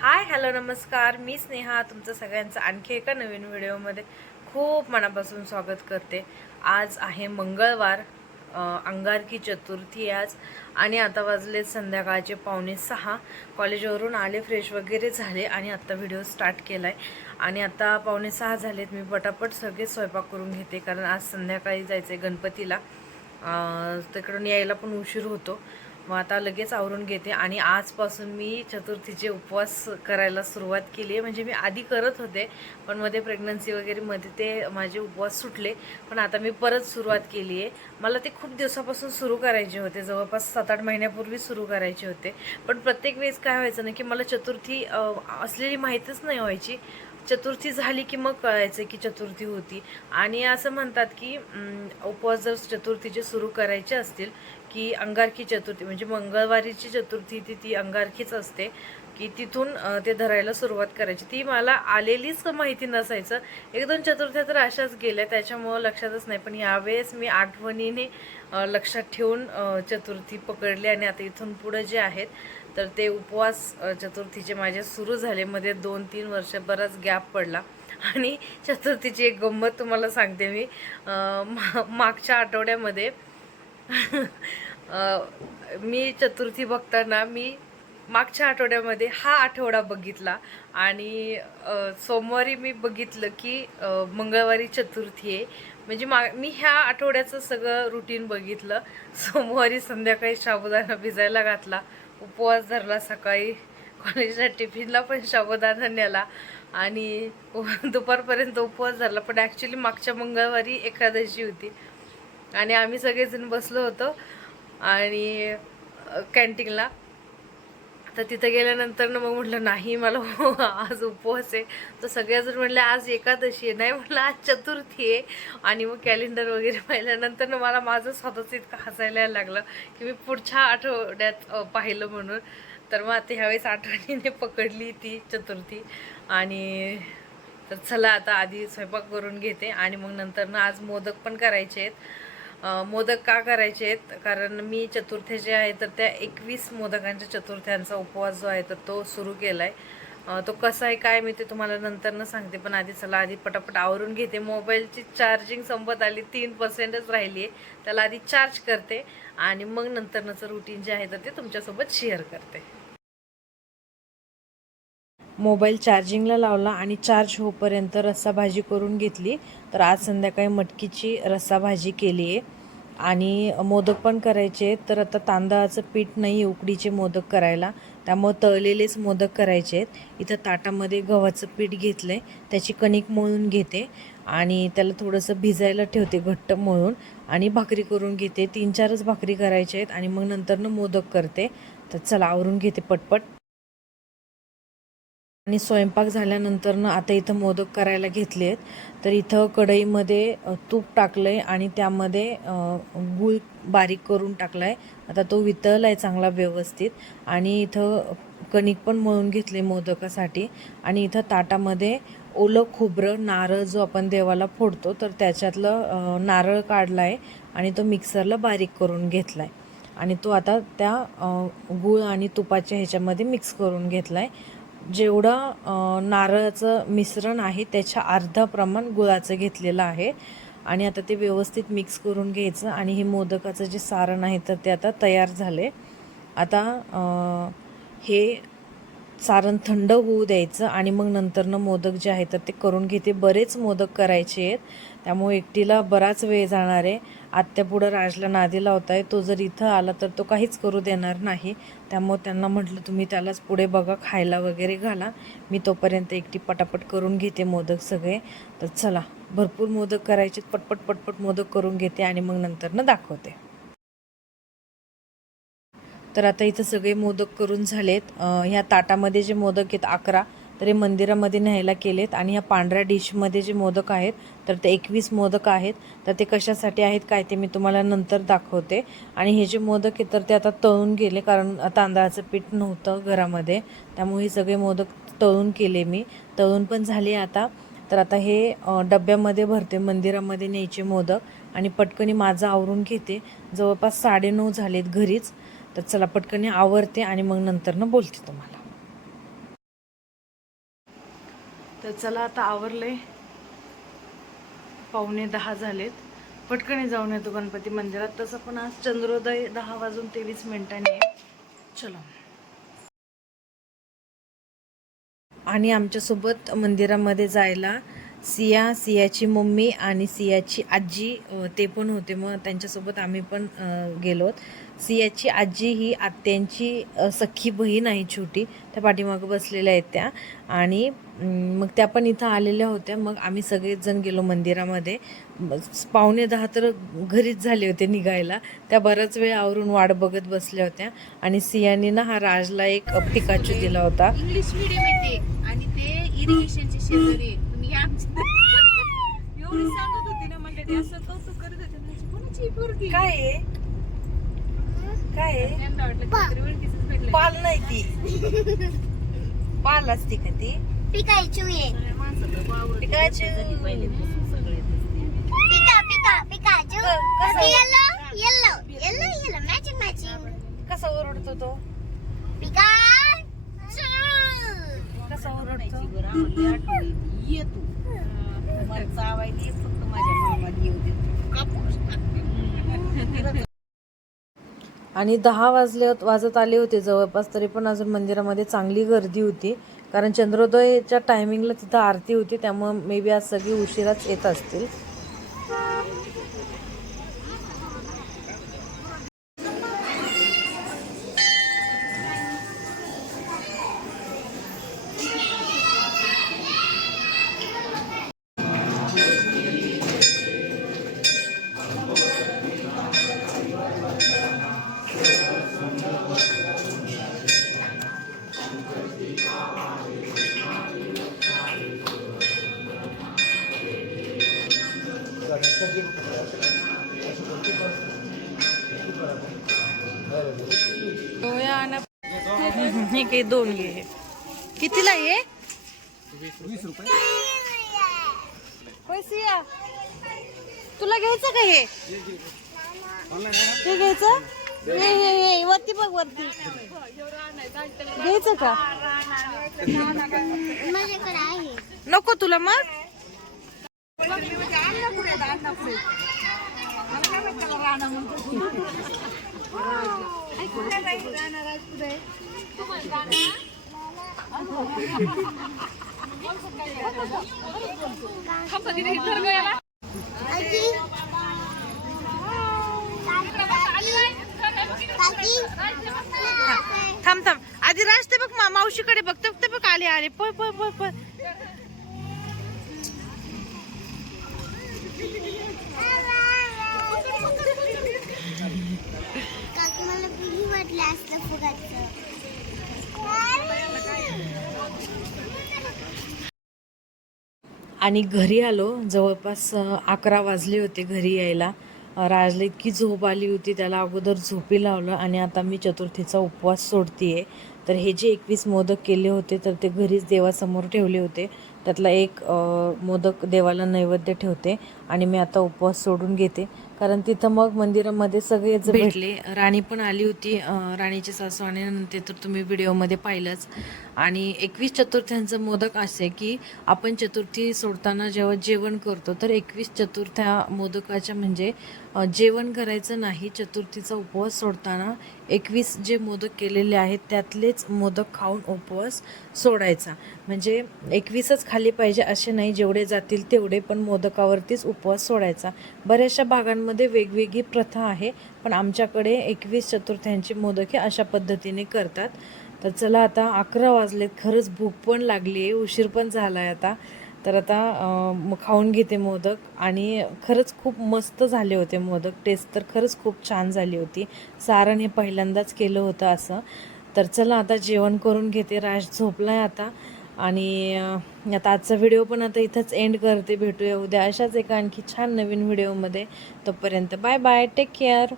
Hi hello नमस्कार. मी स्नेहा तुमचं सगळ्यांचं आणखी एका नवीन व्हिडिओमध्ये खूप मनापासून स्वागत करते. आज आहे मंगळवार अंगारकी चतुर्थी आज. आणि आता वाजले संध्याकाळचे पावणे सहा. कॉलेजवरून आले फ्रेश वगैरे झाले आणि आत्ता व्हिडिओ स्टार्ट केला आहे आणि आता पावणे सहा झालेत. मी पटापट सगळे स्वयंपाक करून घेते कारण आज संध्याकाळी जायचं आहे गणपतीला तिकडून यायला पण उशीर होतो. मग आता लगेच आवरून घेते आणि आजपासून मी चतुर्थीचे उपवास करायला सुरुवात केली आहे. म्हणजे मी आधी करत होते पण मध्ये प्रेग्नन्सी वगैरे मध्ये ते माझे उपवास सुटले. पण आता मी परत सुरुवात केली आहे. मला ते खूप दिवसापासून सुरू करायचे होते. जवळपास सात आठ महिन्यापूर्वी सुरू करायचे होते. पण प्रत्येक वेळेस काय व्हायचं ना की मला चतुर्थी असलेली माहीतच नाही व्हायची. चतुर्थी झाली की मग कळायचं की चतुर्थी होती. आणि असं म्हणतात की उपवास जर चतुर्थीचे सुरू करायचे असतील की अंगारकी चतुर्थी म्हणजे मंगळवारीची चतुर्थी ती ती अंगारकीच असते की तिथून ते धरायला सुरुवात करायची. ती मला आलेलीच माहिती नसायचं. एक दोन चतुर्थ्या तर अशाच गेल्या त्याच्यामुळं लक्षातच नाही. पण यावेळेस मी आठवणीने लक्षात ठेवून चतुर्थी पकडली आणि आता इथून पुढं जे आहेत तर ते उपवास चतुर्थीचे माझे सुरू झाले. मध्ये दोन तीन वर्ष बराच गॅप पडला. आणि चतुर्थीची एक गंमत तुम्हाला सांगते मी. मा- मागच्या आठवड्यामध्ये मी चतुर्थी बघताना मी मागच्या आठवड्यामध्ये हा आठवडा बघितला आणि सोमवारी मी बघितलं की मंगळवारी चतुर्थी आहे. म्हणजे मा मी ह्या आठवड्याचं सगळं रुटीन बघितलं. सोमवारी संध्याकाळी साबुदाणा भिजायला घातला. उपवास धरला सकाळी. कॉलेजला टिफिनला पण साबुदाणा नेला. आणि दुपारपर्यंत उपवास झाला पण ॲक्च्युली मागच्या मंगळवारी एकादशी होती. आणि आम्ही सगळेजण बसलो होतो आणि कॅन्टीनला तर तिथं गेल्यानंतर ना मग म्हटलं नाही मला आज उपवास आहे. तर सगळ्याजण म्हटलं आज एकादशी आहे. नाही म्हटलं आज चतुर्थी आहे. आणि मग कॅलेंडर वगैरे पाहिल्यानंतर ना मला माझं स्वतःच इतकं हसायला लागलं की मी पुढच्या आठवड्यात पाहिलं म्हणून. तर मग आता ह्यावेळेस आठवणीने पकडली ती चतुर्थी आणि तर चला आता आधी स्वयंपाक करून घेते आणि मग नंतर ना आज मोदक पण करायचे आहेत. मोदक का करायचे आहेत? कारण मी चतुर्थ्या जे आहे तर त्या एकवीस मोदकांच्या चतुर्थ्यांचा उपवास जो आहे तर तो सुरू केला आहे तो कसा आहे काय मी ते तुम्हाला नंतरनं सांगते पण आधी चला आधी पटापट आवरून घेते. मोबाईलची चार्जिंग संपत आली तीन पर्सेंटच राहिली आहे त्याला आधी चार्ज करते आणि मग नंतरनंचं रुटीन जे आहे तर ते तुमच्यासोबत शेअर करते. मोबाईल चार्जिंगला लावला आणि चार्ज होईपर्यंत रस्सा भाजी करून घेतली. तर आज संध्याकाळी मटकीची रस्सा भाजी केली आहे. आणि मोदक पण करायचे तर आता तांदळाचं पीठ नाही आहे उकडीचे मोदक करायला. त्यामुळं तळलेलेच मोदक करायचे आहेत. इथं ताटामध्ये गव्हाचं पीठ घेतलं आहे त्याची कणिक मळून घेते. आणि त्याला थोडंसं भिजायला ठेवते घट्ट मळून. आणि भाकरी करून घेते. तीन चारच भाकरी करायच्या आहेत. आणि मग नंतरनं मोदक करते. तर चला आवरून घेते पटपट. आणि स्वयंपाक झाल्यानंतर ना आता इथं मोदक करायला घेतले आहेत तर इथं कढईमध्ये तूप टाकलं आहे आणि त्यामध्ये गूळ बारीक करून टाकला आहे आता तो वितळला आहे चांगला व्यवस्थित. आणि इथं कणिक पण मळून घेतले मोदकासाठी. आणि इथं ताटामध्ये ओलं खोबरं नारळ जो आपण देवाला फोडतो तर त्याच्यातलं नारळ काढला आहे आणि तो मिक्सरला बारीक करून घेतला आहे आणि तो आता त्या गूळ आणि तुपाच्या ह्याच्यामध्ये मिक्स करून घेतला आहे जेवढं नारळाचं मिश्रण आहे त्याच्या अर्धा प्रमाण गुळाचं घेतलेलं आहे. आणि आता ते व्यवस्थित मिक्स करून घ्यायचं आणि हे मोदकाचं जे सारण आहे तर ते आता तयार झाले. आता हे सारण थंड होऊ द्यायचं आणि मग नंतरनं मोदक जे आहे तर ते करून घेते. बरेच मोदक करायचे आहेत. त्यामुळे एकटीला बराच वेळ जाणार आहे. आत्यापुढं राजला नादी लावताय तो जर इथं आला तर तो काहीच करू देणार नाही. त्यामुळे त्यांना म्हटलं तुम्ही त्यालाच पुढे बघा खायला वगैरे घाला. मी तोपर्यंत एकटी पटापट करून घेते मोदक सगळे. तर चला भरपूर मोदक करायचे पटपट पटपट मोदक करून घेते आणि मग नंतरनं दाखवते. तर आता इथं सगळे मोदक करून झालेत. ह्या ताटामध्ये जे मोदक आहेत अकरा तर हे मंदिरामध्ये न्यायला केलेत आणि ह्या पांढऱ्या डिशमध्ये जे मोदक आहेत तर ते एकवीस मोदक आहेत. तर ते कशासाठी आहेत काय ते मी तुम्हाला नंतर दाखवते. आणि हे जे मोदक आहेत तर ते आता तळून गेले कारण तांदळाचं पीठ नव्हतं घरामध्ये. त्यामुळे हे सगळे मोदक तळून केले मी. तळून पण झाले आता. तर आता हे डब्यामध्ये भरते मंदिरामध्ये न्यायचे मोदक. आणि पटकनी माझं आवरून घेते. जवळपास साडेनऊ झालेत घरीच. तर चला पटकनी आवरते आणि मग नंतरनं बोलते तुम्हाला. तर चला आता आवरले पावणे दहा झालेत. पटकन जाऊन येतो गणपती मंदिरात. तसं पण आज चंद्रोदय दहा वाजून तेवीस मिनिटांनी चला. आणि आमच्यासोबत मंदिरामध्ये जायला सिया सियाची मम्मी आणि सियाची आजी ते पण होते. मग त्यांच्यासोबत आम्ही पण गेलोत. सियाची आजी ही आत्यांची सख्खी बहीण आहे छोटी. त्या पाठीमागं बसलेल्या आहेत त्या. आणि मग त्या पण इथं आलेल्या होत्या. मग आम्ही सगळेच जण गेलो मंदिरामध्ये. पावणे दहा तर घरीच झाले होते निघायला. त्या बराच वेळ आवरून वाट बघत बसल्या होत्या. आणि सियानी ना हा राजला एक पिकाचू दिला होता. इंग्लिश मीडियम आहे ते. आणि ते इरिगेशनचे शेजारी आहे. तुम्ही या. आमच्या एवढी सांगत होती ना म्हणजे ते असं कौतुक करत होते. म्हणजे काय आहे? काय आहे? पाल नाही ती. पाल असते का ती? पिकायचू ये पिकाचू. पिका पिका पिकाचू कसं? Yellow yellow yellow yellow matching matching कसा ओरडतो तो? पिकाचू कसा ओरडतो. ये तू मला चावायला फक्त माझ्या आणि दहा वाजले वाजत आले होते जवळपास तरी पण अजून मंदिरामध्ये चांगली गर्दी होती. कारण चंद्रोदयच्या टायमिंगला तिथं आरती होती त्यामुळं मे बी आज सगळी उशिराच येत असतील. दोन घे. हे. कितीला रुपये पैसे या. तुला घ्यायचं का हे? हे घ्यायचं? हे हे हे वरती बघ वरती. घ्यायचं का? नको तुला मग. थांब थांब. आधी राजते बघ मा- मावशीकडे बघ. तर ते बघ आले आले. पळ पळ पळ पळ. आणि घरी आलो. जवळपास अकरा वाजले होते घरी यायला. राजला इतकी झोप आली होती त्याला अगोदर झोपी लावलं आणि आता मी चतुर्थीचा उपवास सोडतीये. तर हे जे एकवीस मोदक केले होते तर ते घरीच देवासमोर ठेवले होते. त्यातला एक मोदक देवाला नैवेद्य ठेवते आणि मी आता उपवास सोडून घेते. कारण तिथं मग मंदिरामध्ये सगळेच भेटले. राणी पण आली होती. राणीची सासू आणि नंतर तर तुम्ही व्हिडिओमध्ये पाहिलंच. आणि एकवीस चतुर्थ्यांचं मोदक असे की आपण चतुर्थी सोडताना जेव्हा जेवण करतो तर एकवीस चतुर्थ्या मोदकाच्या म्हणजे जेवण करायचं नाही चतुर्थीचा उपवास सोडताना एकवीस जे मोदक केलेले आहेत त्यातलेच मोदक खाऊन उपवास सोडायचा. म्हणजे एकवीसच खाली पाहिजे असे नाही जेवढे जातील तेवढे पण मोदकावरतीच उपवास सोडायचा. बऱ्याचशा भागांमध्ये वेगवेगळी प्रथा आहे पण आमच्याकडे एकवीस चतुर्थ्यांची मोदक हे अशा पद्धतीने करतात. तर चला आता अकरा वाजलेत खरंच भूक पण लागली आहे उशीर पण झाला आहे आता. तर आता खाऊन घेते मोदक आणि खरंच खूप मस्त झाले होते मोदक. टेस्ट तर खरंच खूप छान झाली होती. सारण हे पहिल्यांदाच केलं होतं असं. तर चला आता जेवण करून घेते. राज आहे आता आणि आता आजचा व्हिडिओ पण आता इथंच एंड करते. भेटूया उद्या अशाच एका आणखी छान नवीन व्हिडिओमध्ये. तोपर्यंत बाय बाय. Take care